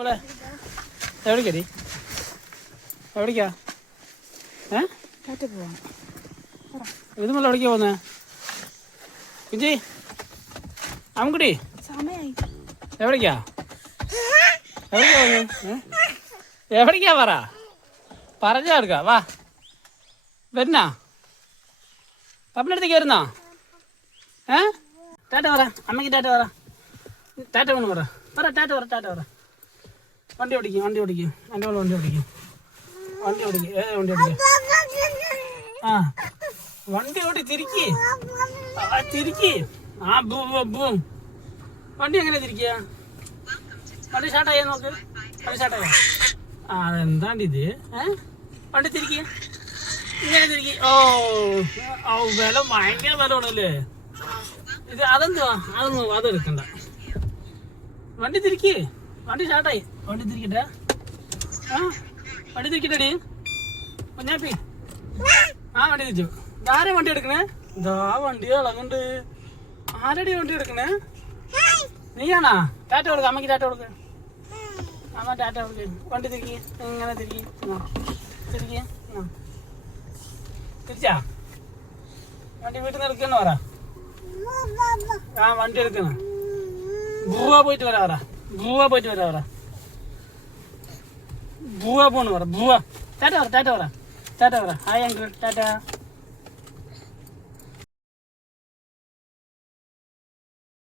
മോളെ എവിടേക്കടി? എവിടേക്കാ? ഇത് മോളെ എവിടേക്കാ പോകുന്നേ? കുഞ്ചി അമ്മക്കുട്ടി എവിടേക്കാ? എവിടേക്കാ പോകുന്നേ? എവിടേക്കാ പറഞ്ഞാ എടുക്കാം. വാ വരുന്നാ? പപ്പൻ്റെ അടുത്തേക്ക് വരുന്നാ? ടാറ്റ പറ അമ്മയ്ക്ക്. ടാറ്റ പറ. ടാറ്റ കൊണ്ട് പറ. ടാറ്റ പറ. വണ്ടി ഓടിക്കും. എൻ്റെ മോള് വണ്ടി ഓടിക്കും. വണ്ടി ഓടിക്കും. ആ വണ്ടി ഓടി തിരിക്ക്. ആ ബൂം. വണ്ടി എങ്ങനെ തിരിക്കുക? വണ്ടി സ്റ്റാർട്ടായാ നോക്ക്. വണ്ടി സ്റ്റാർട്ടായാ? ആ അതെന്താണ്ട് ഇത്? വണ്ടി തിരിക്കുക. ഇങ്ങനെ തിരിക്കുക. ഓ വില ഭയങ്കര വിലയാണല്ലേ ഇത്. അതെന്തുവാ? അതെടുക്കണ്ട. വണ്ടി തിരിക്ക്. വണ്ടി സ്റ്റാർട്ടായി. വണ്ടി തിരിക്കട്ടെ. വണ്ടി തിരിക്കട്ടെടി കുഞ്ഞാപ്പി. വണ്ടി തിരിച്ചു. ഇതാരാ വണ്ടി എടുക്കണേ? ഇതാ വണ്ടി ഇളകുന്നുണ്ട്. ആരടി വണ്ടി എടുക്കണേ? നീയാണാ? ടാറ്റ കൊടുക്ക അമ്മയ്ക്ക്. ടാറ്റ കൊടുക്ക അമ്മ. ടാറ്റ കൊടുക്ക. വണ്ടി തിരിക്ക്. ഇങ്ങനെ തിരിക്ക്. തിരിച്ചാ? വണ്ടി വീട്ടിൽ നിന്ന് എടുക്കുന്ന പറ. വണ്ടി എടുക്കുന്ന ബൂവ പോയിട്ട് വരാ പറ. ബൂവ പോണ് പറ. ബൂവ. ടാറ്റ പറ. Hi uncle. ടാറ്റ.